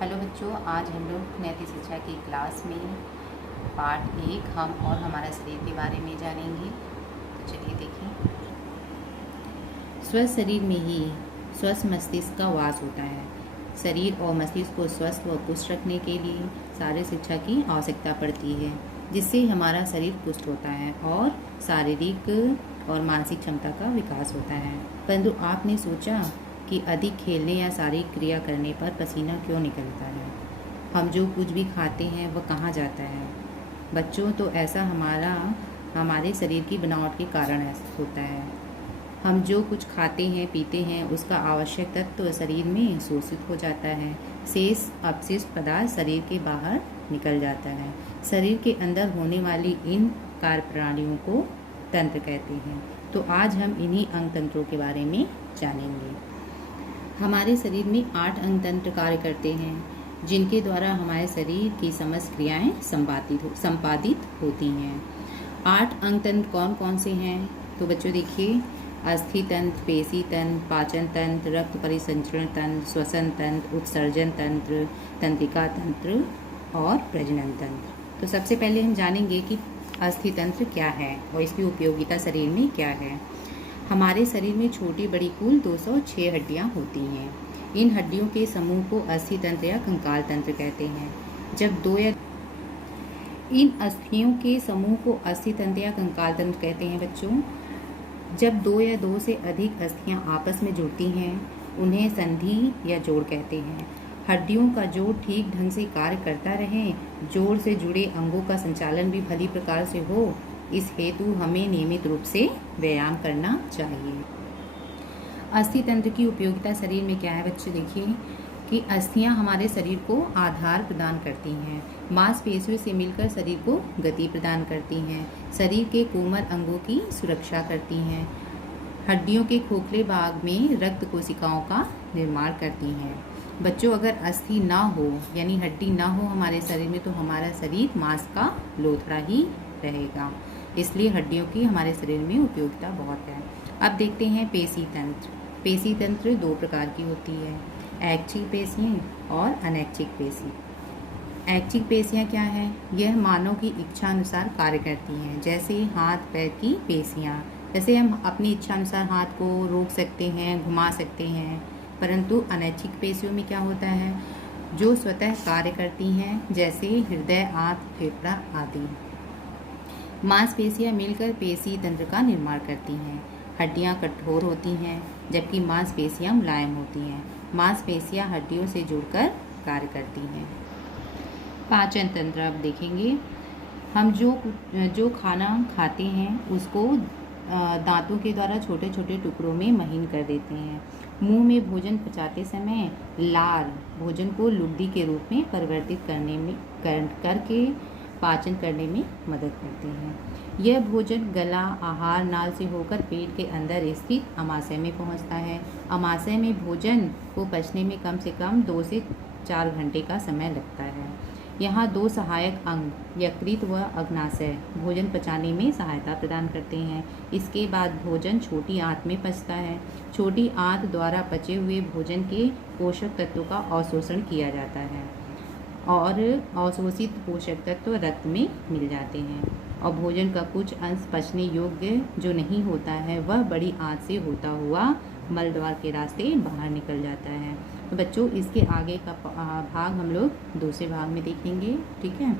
Hello बच्चों, आज हम लोग नैतिक शिक्षा की क्लास में पार्ट 1 हम और हमारा शरीर के बारे में जानेंगे। तो चलिए देखें। स्वस्थ शरीर में ही स्वस्थ मस्तिष्क का वास होता है। शरीर और मस्तिष्क को स्वस्थ व पुष्ट रखने के लिए शारीरिक शिक्षा की आवश्यकता पड़ती है, जिससे हमारा शरीर पुष्ट होता है और शारीरिक और मानसिक क्षमता का विकास होता है। परंतु आपने सोचा कि अधिक खेलने या शारीरिक क्रिया करने पर पसीना क्यों निकलता है? हम जो कुछ भी खाते हैं वह कहाँ जाता है? बच्चों, तो ऐसा हमारे शरीर की बनावट के कारण ऐसा होता है। हम जो कुछ खाते हैं पीते हैं उसका आवश्यक तत्व शरीर में शोषित हो जाता है। शेष अपशिष्ट पदार्थ शरीर के बाहर निकल जाता है। शरीर के अंदर होने वाली इन कार्य प्रणालियों को तंत्र कहते हैं। तो आज हम इन्हीं अंग तंत्रों के बारे में जानेंगे। हमारे शरीर में 8 अंग तंत्र कार्य करते हैं, जिनके द्वारा हमारे शरीर की समस्त क्रियाएं संपादित होती हैं। 8 अंग तंत्र कौन कौन से हैं? तो बच्चों देखिए, अस्थि तंत्र, पेशी तंत्र, पाचन तंत्र, रक्त परिसंचरण तंत्र, श्वसन तंत्र, उत्सर्जन तंत्र, तंत्रिका तंत्र और प्रजनन तंत्र। तो सबसे पहले हम जानेंगे कि अस्थि तंत्र क्या है और इसकी उपयोगिता शरीर में क्या है। हमारे शरीर में छोटी बड़ी कुल 206 हड्डियां होती हैं। इन हड्डियों के समूह को अस्थि तंत्र या कंकाल तंत्र कहते हैं। इन अस्थियों के समूह को अस्थि तंत्र या कंकाल तंत्र कहते हैं बच्चों। जब 2 या 2 से अधिक अस्थियां आपस में जुड़ती हैं, उन्हें संधि या जोड़ कहते हैं। हड्डियों का जोड़ ठीक ढंग से कार्य करता रहे, जोड़ से जुड़े अंगों का संचालन भी भली प्रकार से हो, इस हेतु हमें नियमित रूप से व्यायाम करना चाहिए। अस्थि तंत्र की उपयोगिता शरीर में क्या है बच्चे? देखिए कि अस्थियां हमारे शरीर को आधार प्रदान करती हैं, मांसपेशियों से मिलकर शरीर को गति प्रदान करती हैं, शरीर के कोमल अंगों की सुरक्षा करती हैं, हड्डियों के खोखले भाग में रक्त कोशिकाओं का निर्माण करती हैं। बच्चों, अगर अस्थि ना हो यानी हड्डी ना हो हमारे शरीर में, तो हमारा शरीर मांस का लोथड़ा ही रहेगा। इसलिए हड्डियों की हमारे शरीर में उपयोगिता बहुत है। अब देखते हैं पेशी तंत्र। पेशी तंत्र 2 प्रकार की होती है, ऐच्छिक पेशियाँ और अनैच्छिक पेशी। ऐच्छिक पेशियाँ क्या हैं? यह मानव की इच्छा अनुसार कार्य करती हैं, जैसे हाथ पैर की पेशियाँ। जैसे हम अपनी इच्छा अनुसार हाथ को रोक सकते हैं, घुमा सकते हैं। परंतु अनैच्छिक पेशियों में क्या होता है? जो स्वतः कार्य करती हैं, जैसे हृदय, आंत, फेफड़ा आदि। मांसपेशियां मिलकर पेशी तंत्र का निर्माण करती हैं। हड्डियां कठोर होती हैं, जबकि मांसपेशियां मुलायम होती हैं। मांसपेशियां हड्डियों से जुड़कर कार्य करती हैं। पाचन तंत्र अब देखेंगे। हम जो खाना खाते हैं उसको दांतों के द्वारा छोटे छोटे टुकड़ों में महीन कर देते हैं। मुंह में भोजन पचाते समय लार भोजन को लुगदी के रूप में परिवर्तित करके पाचन करने में मदद करते हैं। यह भोजन गला, आहार नाल से होकर पेट के अंदर स्थित आमाशय में पहुंचता है। आमाशय में भोजन को पचने में कम से कम 2 से 4 घंटे का समय लगता है। यहाँ 2 सहायक अंग यकृत व अग्नाशय भोजन पचाने में सहायता प्रदान करते हैं। इसके बाद भोजन छोटी आंत में पचता है। छोटी आंत द्वारा पचे हुए भोजन के पोषक तत्वों का अवशोषण किया जाता है और अवशोषित पोषक तत्व रक्त में मिल जाते हैं, और भोजन का कुछ अंश पचने योग्य जो नहीं होता है वह बड़ी आंत से होता हुआ मल द्वार के रास्ते बाहर निकल जाता है। तो बच्चों, इसके आगे का भाग हम लोग दूसरे भाग में देखेंगे। ठीक है।